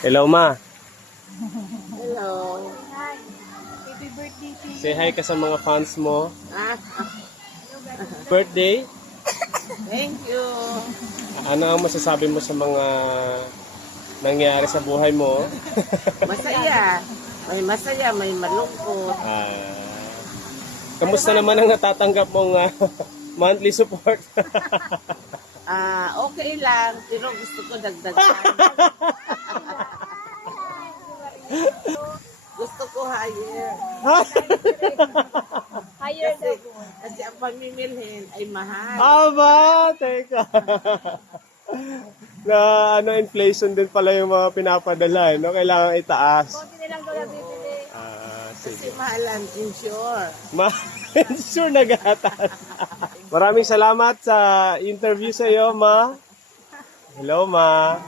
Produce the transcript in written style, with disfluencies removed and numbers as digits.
Hello, ma. Hello. Happy birthday to you. Say hi ka sa mga fans mo. Ah, Birthday. thank you. Ano ang masasabi mo sa mga nangyari sa buhay mo? Masaya. May masaya, may malungkot. Kamusta naman ang natatanggap mong monthly support? Okay lang. Pero gusto ko dagdagan. Gusto ko higher. Higher Kasi ang pamimilhin ay mahal. Aba, teka. Na inflation din pala yung mga pinapadala, no? Kailangan itaas. konti nilang daw nabibili. Kasi Sige. mahal ang insure. Sure nagatas. Maraming salamat sa interview sa iyo, ma. Hello, ma.